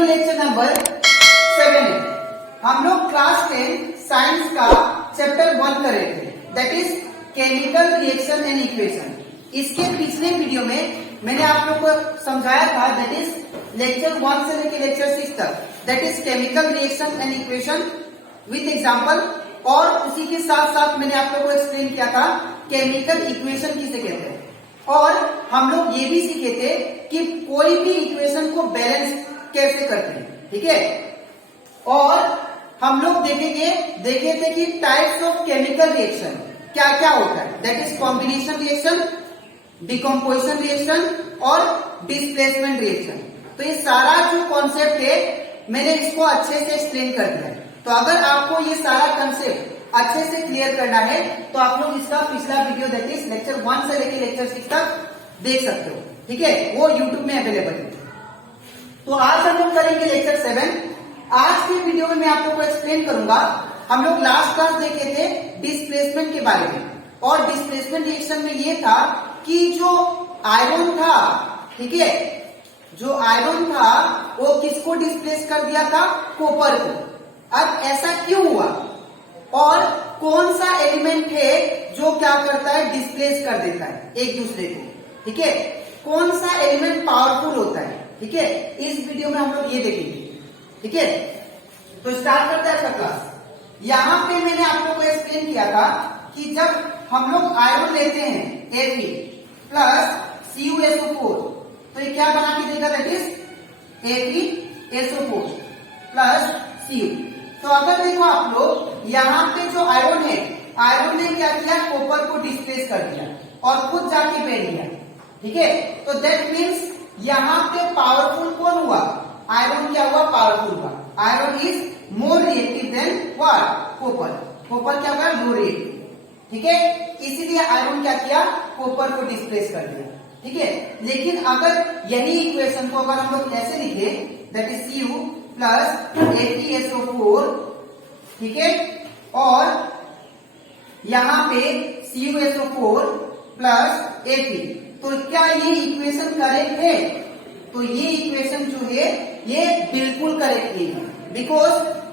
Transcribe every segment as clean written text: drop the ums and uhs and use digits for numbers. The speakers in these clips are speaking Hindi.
वीडियो लेक्चर नंबर 7 है। हम लोग क्लास 10 साइंस का चैप्टर 1 कर रहे थे, that is chemical reaction and equation. इसके पिछले वीडियो में मैंने आप लोग को समझाया था, दैट इज लेक्चर 1 से लेकर लेक्चर 6 तक, that is chemical reaction and equation with example. और उसी के साथ साथ मैंने आप लोग को एक्सप्लेन किया था केमिकल इक्वेशन किसे कहते हैं। और हम लोग ये भी सीखे थे कि कोई भी इक्वेशन को बैलेंस कैसे करते हैं, ठीक है। और हम लोग देखे थे कि टाइप्स ऑफ केमिकल रिएक्शन क्या क्या होता है, that is combination reaction, decomposition reaction और डिस्प्लेसमेंट रिएक्शन। तो ये सारा जो कॉन्सेप्ट है मैंने इसको अच्छे से एक्सप्लेन कर दिया है। तो अगर आपको ये सारा कंसेप्ट अच्छे से क्लियर करना है तो आप लोग इसका पिछला वीडियो दैट इज लेक्चर 1 से लेकर लेक्चर 6 तक देख सकते हो, ठीक है, वो यूट्यूब में अवेलेबल है। तो आज हम लोग करेंगे लेक्चर 7। आज के वीडियो में मैं आप लोग को एक्सप्लेन करूंगा, हम लोग लास्ट क्लास देखे थे डिस्प्लेसमेंट के बारे में। और डिस्प्लेसमेंट रिएक्शन में ये था कि जो आयरन था, ठीक है, जो आयरन था वो किसको डिस्प्लेस कर दिया था, कॉपर को। अब ऐसा क्यों हुआ और कौन सा एलिमेंट है जो क्या करता है, डिस्प्लेस कर देता है एक दूसरे को, ठीक है, कौन सा एलिमेंट पावरफुल होता है, ठीक है, इस वीडियो में हम लोग ये देखेंगे, ठीक है। तो स्टार्ट करते हैं आपका क्लास। यहां पे मैंने आप लोग को एक्सप्लेन किया था कि जब हम लोग आयरन लेते हैं Fe प्लस CuSO4 तो ये क्या बना के देगा, that is FeSO4 plus Cu। तो अगर देखो आप लोग यहाँ पे जो आयरन है, आयरन ने क्या किया, कॉपर को डिस्प्लेस कर दिया और खुद जाके बैठ गया, ठीक है। तो दैट मीन्स यहाँ पे पावरफुल कौन हुआ, आयरन क्या हुआ, पावरफुल हुआ। Iron is more reactive than what, copper. Copper क्या हुआ, लो रिएक्टिव, ठीक है। इसीलिए आयरन क्या किया, कॉपर को डिस्प्लेस कर दिया, ठीक है। लेकिन अगर यही इक्वेशन को अगर हम लोग ऐसे लिखे, that is Cu plus FeSO4, ठीक है, और यहां पे CuSO4 प्लस Fe, तो क्या ये इक्वेशन करेक्ट है? तो ये इक्वेशन जो है ये बिल्कुल करेक्ट नहीं है, बिकॉज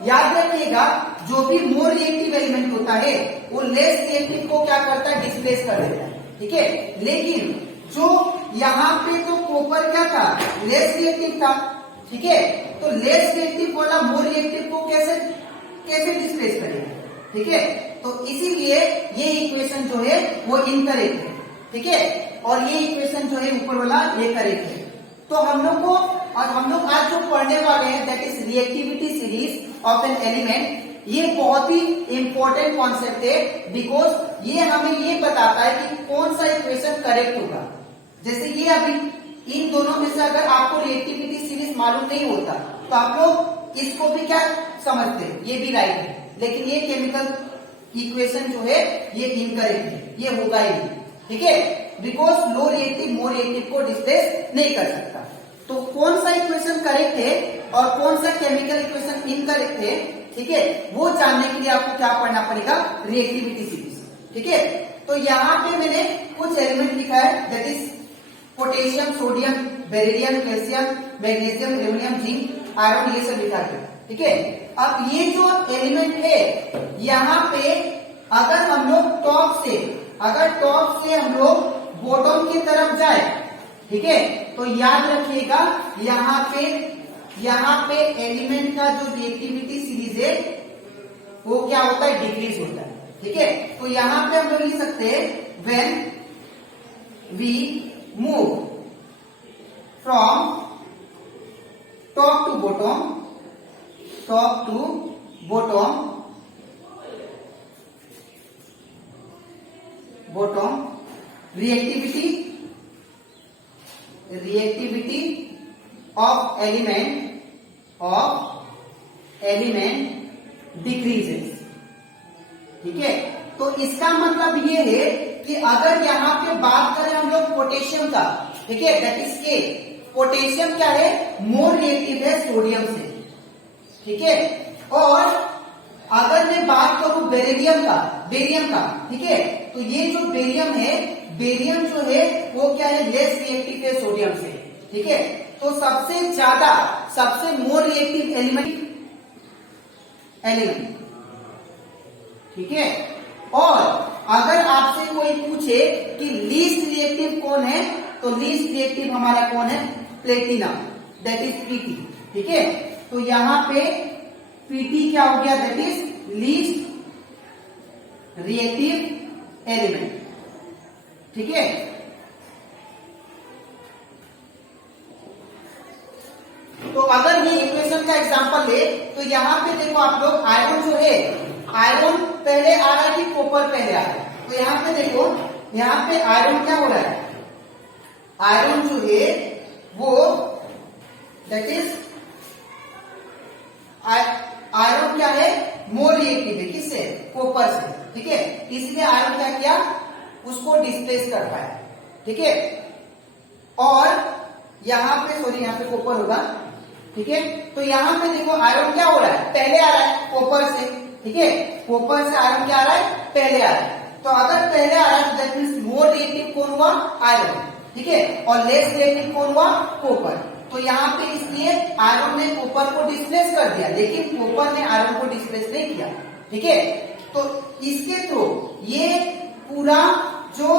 याद रखिएगा जो भी मोर रिएक्टिव एलिमेंट होता है वो लेस रिएक्टिव को क्या करता है, डिस्प्लेस कर देता है, ठीक है। लेकिन जो यहाँ पे तो कॉपर क्या था, लेस रिएक्टिव था, ठीक है। तो लेस रिएक्टिव वाला मोर रिएक्टिव को कैसे डिस्प्लेस करेगा, ठीक है। तो इसीलिए ये इक्वेशन जो है वो इनकरेक्ट है, ठीक है। और ये इक्वेशन जो है ऊपर वाला ये करेक्ट है। तो हम लोग आज जो पढ़ने वाले हैं, that is reactivity series of an element. ये बहुत ही इंपॉर्टेंट कॉन्सेप्ट है, बिकॉज ये हमें ये बताता है कि कौन सा इक्वेशन करेक्ट होगा। जैसे ये अभी इन दोनों में से अगर आपको रिएक्टिविटी सीरीज मालूम नहीं होता तो आप लोग इसको भी क्या समझते हैं, ये भी राइट है, लेकिन ये केमिकल इक्वेशन जो है ये इनकरेक्ट है, ये होगा ही नहीं, ठीक है, because low reactive more reactive को डिस्प्लेस नहीं कर सकता। तो कौन सा इक्वेशन करेक्ट है और कौन सा केमिकल इक्वेशन इनकरेक्ट है, ठीक है, वो जानने के लिए आपको क्या पढ़ना पड़ेगा, रिएक्टिविटी सीरीज, ठीक है। तो यहाँ पे मैंने कुछ एलिमेंट लिखा है, that is potassium, sodium, beryllium, calcium, magnesium, aluminium, zinc, iron, ये सब लिखा है, ठीक है। अब ये जो एलिमेंट है यहाँ पे अगर हम लोग टॉप से हम लोग बॉटम की तरफ जाए, ठीक है, तो याद रखिएगा यहाँ पे एलिमेंट का जो रिएक्टिविटी सीरीज है वो क्या होता है, डिक्रीज होता है, ठीक है। तो यहाँ पे हम लोग लिख सकते हैं when we move from top to bottom reactivity of element decreases, ठीक है। तो इसका मतलब ये है कि अगर यहाँ पे बात करें हम लोग पोटेशियम का, ठीक है, दैट इज के, पोटेशियम क्या है, मोर रिएक्टिव है सोडियम से, ठीक है। और अगर मैं बात करूं बेरिलियम का, ठीक है, तो ये जो बेरियम है, बेरियम जो है वो क्या है, लेस रिएक्टिव है सोडियम से, ठीक है। तो सबसे मोर रिएक्टिव एलिमेंट, ठीक है। और अगर आपसे कोई पूछे कि लीस्ट रिएक्टिव कौन है, तो लीस्ट रिएक्टिव हमारा कौन है, प्लेटिनम, दैट इज पीटी, ठीक है। तो यहां पे पीटी क्या हो गया, that is least reactive element, ठीक है। तो अगर ये इक्वेशन का एग्जांपल ले तो यहां पे देखो आप लोग, आयरन जो है, आयरन पहले आ रहा है कि कॉपर पहले आ रहा है, तो यहां पे देखो, यहां पे आयरन क्या हो रहा है, आयरन जो है वो दैट इज आयरन क्या है, मोर रिएक्टिव है, किससे, कॉपर से, ठीक है। इसलिए आयरन क्या किया, उसको डिस्प्लेस कर पाया, ठीक है। और यहां पे सॉरी, यहां पे कॉपर होगा, ठीक है। तो यहां पे देखो आयरन क्या हो रहा है, पहले आ रहा है कॉपर से, ठीक है। कॉपर से आयरन क्या आ रहा है, पहले आ रहा है। तो अगर पहले आ रहा है तो दैट मींस मोर रिएक्टिव कौन हुआ, आयरन, ठीक है। और लेस रिएक्टिव कौन हुआ, कॉपर। तो यहाँ पे इसलिए आयरन ने कॉपर को डिस्प्लेस कर दिया, लेकिन कॉपर ने आयरन को डिस्प्लेस नहीं किया, ठीक है। तो इसके थ्रू ये पूरा जो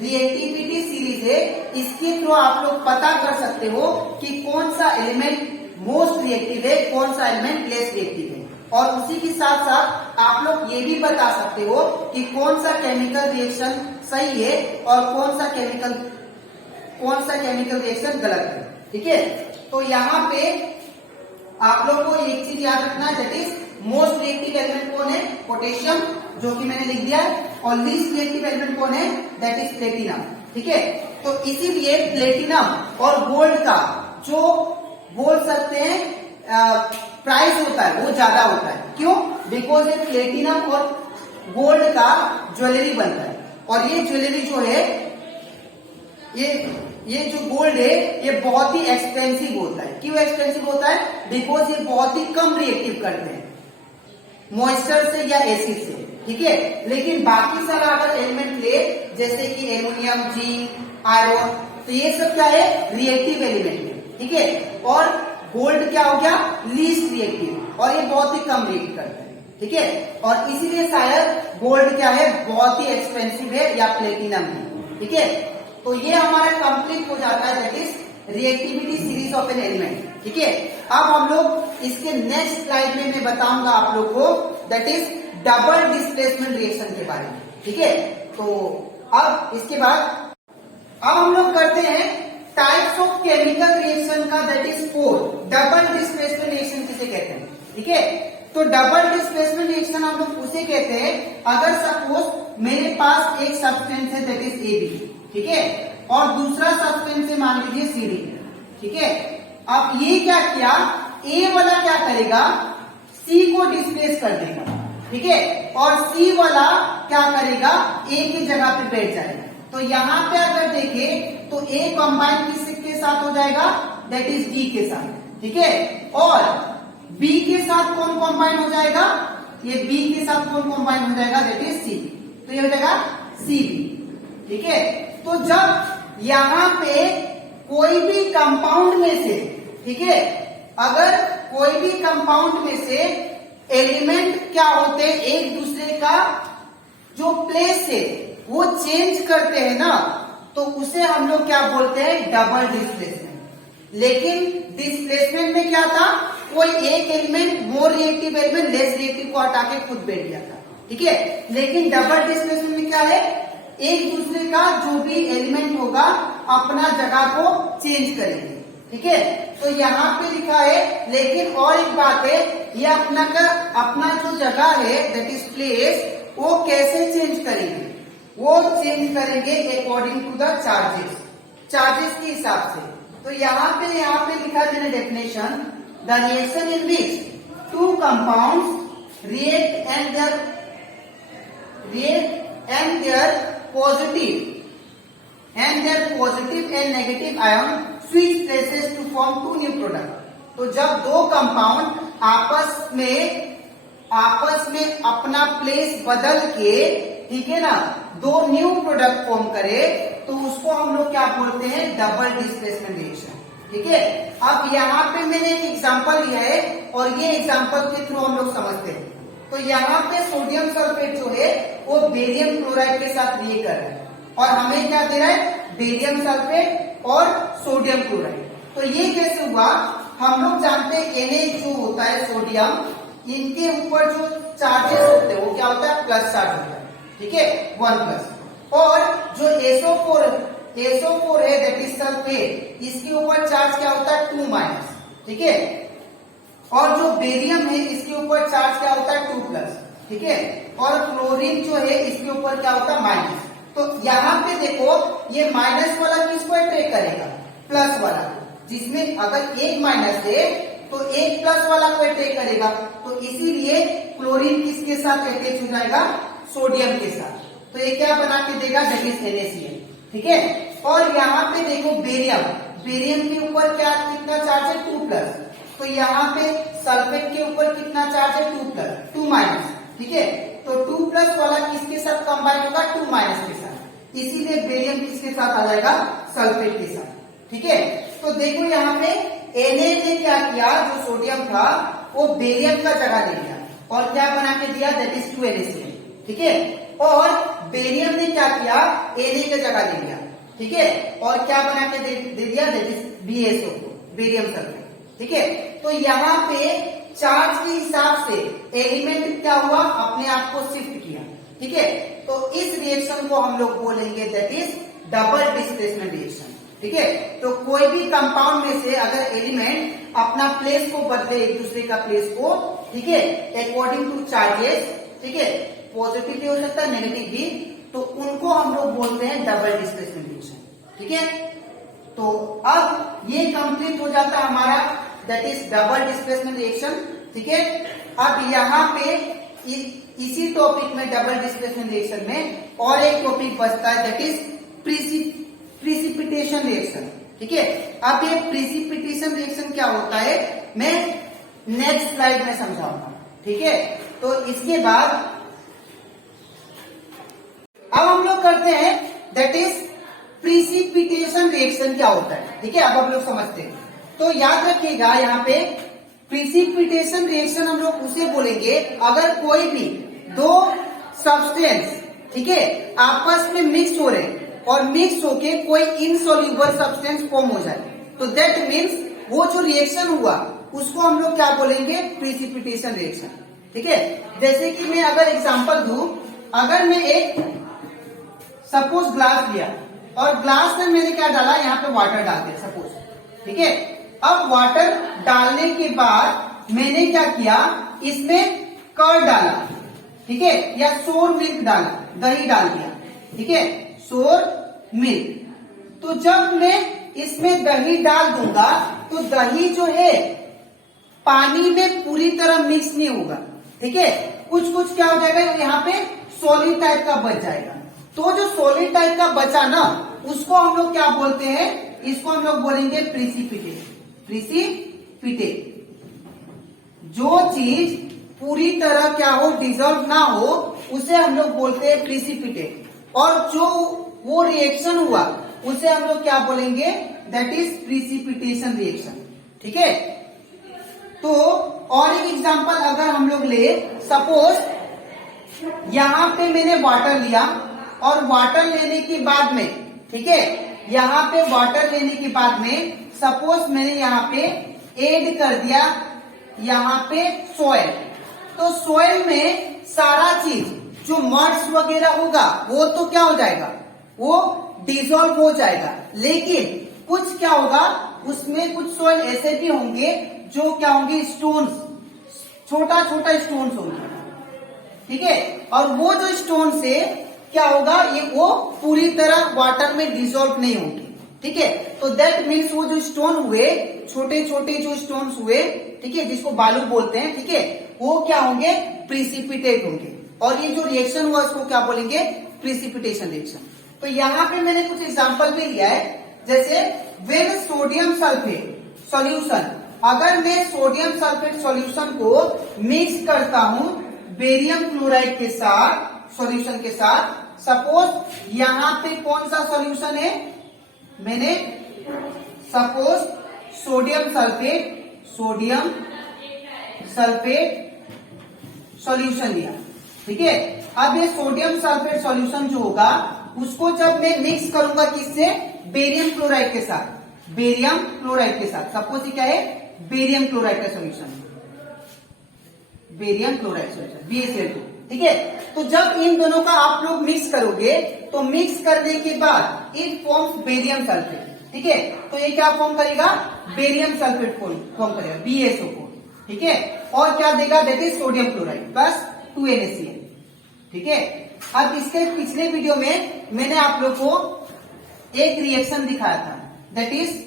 रिएक्टिविटी सीरीज है, इसके थ्रू आप लोग पता कर सकते हो कि कौन सा एलिमेंट मोस्ट रिएक्टिव है, कौन सा एलिमेंट लेस रिएक्टिव है। और उसी के साथ साथ आप लोग ये भी बता सकते हो कि कौन सा केमिकल रिएक्शन सही है और कौन सा केमिकल रिएक्शन गलत है, ठीक है। तो यहाँ पे आप लोग को एक चीज याद रखना है, that is most reactive element कौन है, पोटेशियम, जो कि मैंने लिख दिया है। और लीस्ट रिएक्टिव एलिमेंट कौन है, दैट इज प्लेटिनम, ठीक है। तो इसीलिए प्लेटिनम और गोल्ड का जो बोल सकते हैं प्राइस होता है वो ज्यादा होता है, क्यों, बिकॉज ये प्लेटिनम और गोल्ड का ज्वेलरी बनता है। और ये ज्वेलरी जो है, ये जो गोल्ड है ये बहुत ही एक्सपेंसिव होता है। क्यों एक्सपेंसिव होता है, बिकॉज ये बहुत ही कम रिएक्टिव करते हैं मॉइस्चर से या एसिड से, ठीक है। लेकिन बाकी सारा अगर एलिमेंट ले, जैसे कि एल्यूमिनियम, जिंक, आयरन, तो ये सब क्या है, रिएक्टिव एलिमेंट है, ठीक है। और गोल्ड क्या हो गया, लीस्ट रिएक्टिव, और ये बहुत ही कम रिएक्ट करता है, ठीक है। और इसीलिए शायद गोल्ड क्या है, बहुत ही एक्सपेंसिव है, या प्लेटिनम है, ठीक है। तो ये हमारा कंप्लीट हो जाता है, that is reactivity series of an element, ठीक है। अब हम लोग इसके नेक्स्ट स्लाइड में मैं बताऊंगा आप लोग को, that is double displacement reaction के बारे में, ठीक है। तो अब इसके बाद अब हम लोग करते हैं टाइप्स ऑफ केमिकल रिएक्शन का, that is 4 double displacement reaction किसे कहते हैं, ठीक है। तो डबल डिस्प्लेसमेंट रिएक्शन हम लोग उसे कहते हैं अगर सपोज मेरे पास एक सब्सटेंस है, दैट इज AB, ठीक है, और दूसरा सब्सटेंस है मान लीजिए CD, ठीक है। अब ये क्या किया, A वाला क्या करेगा, C को डिस्प्लेस कर देगा, ठीक है, और C वाला क्या करेगा, A की जगह पे बैठ जाएगा। तो यहाँ पे अगर देखें तो A कंबाइन किसके साथ हो जाएगा, दैट इज D के साथ, ठीक है। और B के साथ कौन कंबाइन हो जाएगा, ये B के साथ कौन कंबाइन हो जाएगा, दैट इज C, तो ये हो जाएगा CB, ठीक है। तो जब यहाँ पे कोई भी कंपाउंड में से, ठीक है, अगर कोई भी कंपाउंड में से एलिमेंट क्या होते हैं, एक दूसरे का जो प्लेस है वो चेंज करते हैं ना, तो उसे हम लोग क्या बोलते हैं, डबल डिस्प्लेसमेंट। लेकिन डिस्प्लेसमेंट में क्या था, कोई एक element more reactive element less reactive को हटा के खुद बैठ गया था, ठीक है। लेकिन डबल डिस्प्लेसमेंट में क्या है, एक दूसरे का जो भी एलिमेंट होगा अपना जगह को चेंज करेंगे, ठीक है। तो यहाँ पे लिखा है, लेकिन और एक बात है, ये अपना जो जगह है, दैट इज प्लेस, वो कैसे चेंज करेंगे, वो चेंज करेंगे अकॉर्डिंग टू द चार्जेस के हिसाब से। तो यहाँ पे लिखा है definition, the reaction in which two compounds react and their positive and negative ion switch places to form 2 new product। तो जब दो कंपाउंड आपस में अपना प्लेस बदल के, ठीक है ना, 2 न्यू प्रोडक्ट फॉर्म करे, तो उसको हम लोग क्या बोलते हैं, डबल डिस्प्लेसमेंट रिएक्शन, ठीक है। अब यहाँ पे मैंने एक एग्जांपल लिया है और ये एग्जांपल के थ्रू हम लोग समझते हैं। तो यहाँ पे सोडियम सल्फेट जो है वो बेरियम क्लोराइड के साथ रिएक्ट कर रहा है और हमें क्या दे रहा है, बेरियम सल्फेट और सोडियम क्लोराइड। तो ये कैसे हुआ, हम लोग जानते हैं Na जो होता है सोडियम, इनके ऊपर जो चार्जेस होते हैं वो क्या होता है, प्लस चार्ज होता है, ठीक है, 1+। और जो SO4 है दैट इज सल्फेट, इसके ऊपर चार्ज क्या होता है, 2-, ठीक है। और जो बेरियम है इसके ऊपर चार्ज क्या होता है, 2+, ठीक है। और क्लोरीन जो है इसके ऊपर क्या होता है, -। तो यहाँ पे देखो ये माइनस वाला किसको अट्रैक्ट करेगा, प्लस वाला, जिसमें अगर एक माइनस है तो एक प्लस वाला को अटैक करेगा। तो इसीलिए क्लोरीन किसके साथ अटैच हो जाएगा, सोडियम के साथ। तो ये क्या बना के देगा, दैट इज NaCl, ठीक है। और यहाँ पे देखो बेरियम के ऊपर क्या कितना चार्ज है, 2+। तो यहाँ पे सल्फेट के ऊपर कितना चार्ज है, 2+, ठीक है। तो 2+ वाला किसके साथ कंबाइन होगा, 2- के साथ, इसीलिए बेरियम किसके साथ आ जाएगा, सल्फेट के साथ, ठीक है। तो देखो यहाँ पे Na ने क्या किया, जो सोडियम था वो बेरियम का जगह ले लिया और क्या बना के दिया, दैट इज 2NaCl, ठीक है। और बेरियम ने क्या किया, Na की जगह ले लिया, ठीक है, और क्या बना के दे दिया, that is BaSO4, barium sulphate, ठीक है। तो यहाँ पे चार्ज के हिसाब से एलिमेंट क्या हुआ, अपने आप को शिफ्ट किया, ठीक है। तो इस रिएक्शन को हम लोग बोलेंगे that is double displacement reaction, ठीक है। तो कोई भी कंपाउंड में से अगर एलिमेंट अपना प्लेस को बदले एक दूसरे का प्लेस को, ठीक है, अकॉर्डिंग टू चार्जेस, ठीक है, पॉजिटिव भी हो सकता है नेगेटिव भी, तो उनको हम लोग बोलते हैं डबल डिस्प्लेसमेंट रिएक्शन, ठीक है। तो अब ये कंप्लीट हो जाता है हमारा that is double displacement reaction, ठीक है। अब यहाँ पे इसी टॉपिक में डबल डिस्प्लेसमेंट रिएक्शन में और एक टॉपिक बचता है दैट इज प्रिसिपिटेशन रिएक्शन, ठीक है। अब ये प्रिसिपिटेशन रिएक्शन क्या होता है मैं नेक्स्ट स्लाइड में समझाऊंगा, ठीक है। तो इसके बाद अब हम लोग करते हैं दैट इज प्रिसिपिटेशन रिएक्शन क्या होता है, ठीक है। अब हम लोग समझते हैं। तो याद रखिएगा यहाँ पे प्रिसिपिटेशन रिएक्शन हम लोग उसे बोलेंगे अगर कोई भी दो सब्सटेंस, ठीक है, आपस में मिक्स हो रहे और मिक्स होके कोई इनसोल्यूबल सब्सटेंस फॉर्म हो जाए, तो दैट मीन्स वो जो रिएक्शन हुआ उसको हम लोग क्या बोलेंगे, प्रिसिपिटेशन रिएक्शन, ठीक है। जैसे कि मैं अगर एग्जांपल दूं, अगर मैं एक सपोज ग्लास लिया और ग्लास में मैंने क्या डाला, यहाँ पे वाटर डाल दिया सपोज, ठीक है। अब वाटर डालने के बाद मैंने क्या किया, इसमें कर्ड डाला, ठीक है, या सोर मिल्क डाला, दही डाल दिया, ठीक है, सोर मिल्क। तो जब मैं इसमें दही डाल दूंगा तो दही जो है पानी में पूरी तरह मिक्स नहीं होगा, ठीक है, कुछ कुछ क्या हो जाएगा, यहाँ पे सॉलिड टाइप का बच जाएगा। तो जो सॉलिड टाइप का बचा ना, उसको हम लोग क्या बोलते हैं, इसको हम लोग बोलेंगे प्रिसिपिटेट। प्रिसिपिटेट, जो चीज पूरी तरह क्या हो, डिजॉल्व ना हो, उसे हम लोग बोलते हैं प्रिसिपिटेट। और जो वो रिएक्शन हुआ उसे हम लोग क्या बोलेंगे, दैट इज प्रिसिपिटेशन रिएक्शन, ठीक है। तो और एक एग्जांपल अगर हम लोग ले, सपोज यहां पे मैंने वाटर लिया और वाटर लेने के बाद में, ठीक है, यहाँ पे वाटर लेने के बाद में सपोज मैंने यहाँ पे ऐड कर दिया यहाँ पे सॉइल। तो सॉइल में सारा चीज जो मड्स वगैरह होगा वो तो क्या हो जाएगा, वो डिसॉल्व हो जाएगा, लेकिन कुछ क्या होगा, उसमें कुछ सॉइल ऐसे भी होंगे जो क्या होंगे, स्टोन्स, छोटा छोटा स्टोन्स होंगे, ठीक है। और वो जो स्टोन से क्या होगा, ये वो पूरी तरह वाटर में डिसॉल्व नहीं होंगे, ठीक है। तो दैट मीन्स वो जो स्टोन हुए, छोटे छोटे जो स्टोन्स हुए, ठीक है, जिसको बालू बोलते हैं, ठीक है, वो क्या होंगे, प्रिसिपिटेट होंगे। और ये जो रिएक्शन हुआ उसको क्या बोलेंगे, प्रिसिपिटेशन रिएक्शन। तो यहाँ पे मैंने कुछ एग्जांपल भी लिया है, जैसे व्हेन सोडियम सल्फेट सॉल्यूशन, अगर मैं सोडियम सल्फेट सॉल्यूशन को मिक्स करता हूं बेरियम क्लोराइड के साथ, सॉल्यूशन के साथ, सपोज यहाँ पे कौन सा सॉल्यूशन है, मैंने सपोज सोडियम सल्फेट सॉल्यूशन लिया। ठीक है, अब ये सोडियम सल्फेट सॉल्यूशन जो होगा उसको जब मैं मिक्स करूंगा किससे, बेरियम क्लोराइड के साथ, सपोज ये क्या है, बेरियम क्लोराइड का सॉल्यूशन, BaCl2। ठीक है, तो जब इन दोनों का आप लोग मिक्स करोगे तो मिक्स करने के बाद इट फॉर्म्स बेरियम सल्फेट। ठीक है, तो ये क्या फॉर्म करेगा, बेरियम सल्फेट फॉर्म करेगा, BaSO4। ठीक है, और क्या देगा, that is sodium chloride plus 2NaCl। ठीक है, अब इसके पिछले वीडियो में मैंने आप लोग को एक रिएक्शन दिखाया था, दैट इज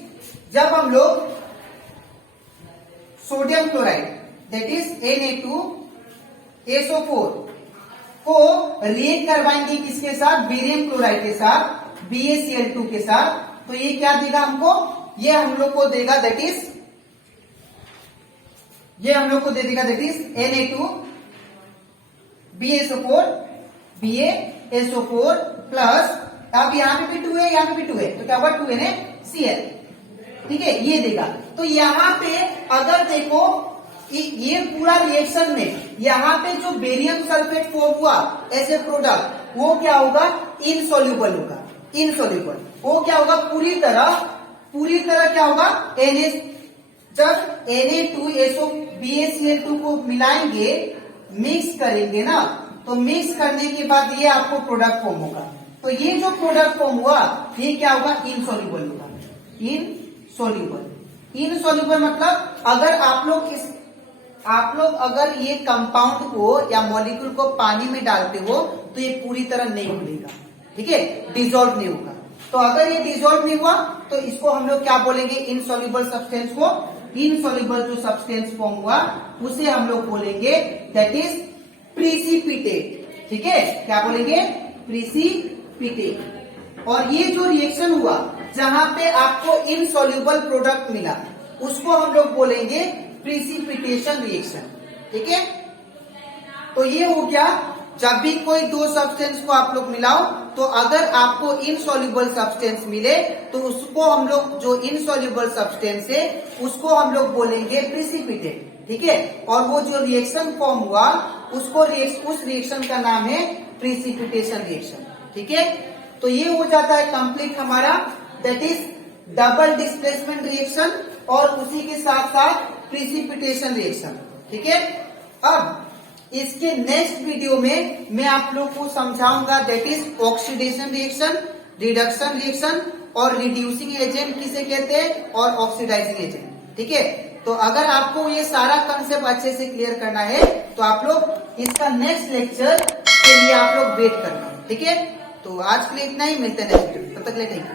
जब हम लोग sodium chloride that is Na2SO4 को रिएक्ट करवाएंगे किसके साथ, बेरियम क्लोराइड के साथ, BaCl2 के साथ, तो ये क्या देगा हमको, ये हम लोग को देगा दैट इज Na2BaSO4 प्लस, अब यहाँ पे भी 2 है, यहाँ पे भी 2 है, तो क्या हुआ, 2NaCl। ठीक है, ये देगा। तो यहाँ पे अगर देखो ये पूरा रिएक्शन में यहाँ पे जो बेरियम सल्फेट फॉर्म हुआ एज ए प्रोडक्ट, वो क्या होगा, इनसॉल्युबल होगा, वो क्या होगा, पूरी तरह क्या होगा, जब Na2BaCl2 को मिलाएंगे, मिक्स करेंगे ना, तो मिक्स करने के बाद ये आपको प्रोडक्ट फॉर्म होगा। तो ये जो प्रोडक्ट फॉर्म हुआ ये क्या होगा, इनसॉल्युबल होगा, इनसॉल्युबल मतलब अगर आप लोग अगर ये कंपाउंड को या मॉलिक्यूल को पानी में डालते हो तो ये पूरी तरह नहीं खुलेगा। ठीक है, डिसॉल्व नहीं होगा। तो अगर ये डिसॉल्व नहीं हुआ तो इसको हम लोग क्या बोलेंगे, इनसॉल्युबल सब्सटेंस को, इनसॉल्युबल जो सब्सटेंस फॉर्म हुआ उसे हम लोग बोलेंगे दैट इज प्रिसिपिटेट। ठीक है, क्या बोलेंगे, प्रिसिपिटेट। और ये जो रिएक्शन हुआ जहां पे आपको इनसॉल्युबल प्रोडक्ट मिला उसको हम लोग बोलेंगे प्रिसिपिटेशन रिएक्शन। ठीक है, तो ये हो गया, जब भी कोई दो सब्सटेंस को आप लोग मिलाओ तो अगर आपको इनसॉल्युबल सब्सटेंस मिले तो उसको हम लोग, जो इनसॉल्युबल सब्सटेंस है उसको हम लोग बोलेंगे प्रिसिपिटेट। ठीक है, और वो जो रिएक्शन फॉर्म हुआ उस रिएक्शन का नाम है प्रिसिपिटेशन रिएक्शन। ठीक है, तो ये हो जाता है कंप्लीट हमारा, that is double displacement reaction और उसी के साथ साथ प्रिसिपिटेशन रिएक्शन। ठीक है, अब इसके नेक्स्ट वीडियो में मैं आप लोग को समझाऊंगा that is oxidation reaction, reduction reaction और रिड्यूसिंग एजेंट किसे कहते हैं, और ऑक्सीडाइजिंग एजेंट। ठीक है, तो अगर आपको ये सारा कंसेप्ट अच्छे से क्लियर करना है तो आप लोग इसका नेक्स्ट लेक्चर के लिए आप लोग वेट करना। ठीक है, तो आज के लिए इतना ही, मिलते हैं नेक्स्ट वीडियो, तब तक के लिए थैंक यू।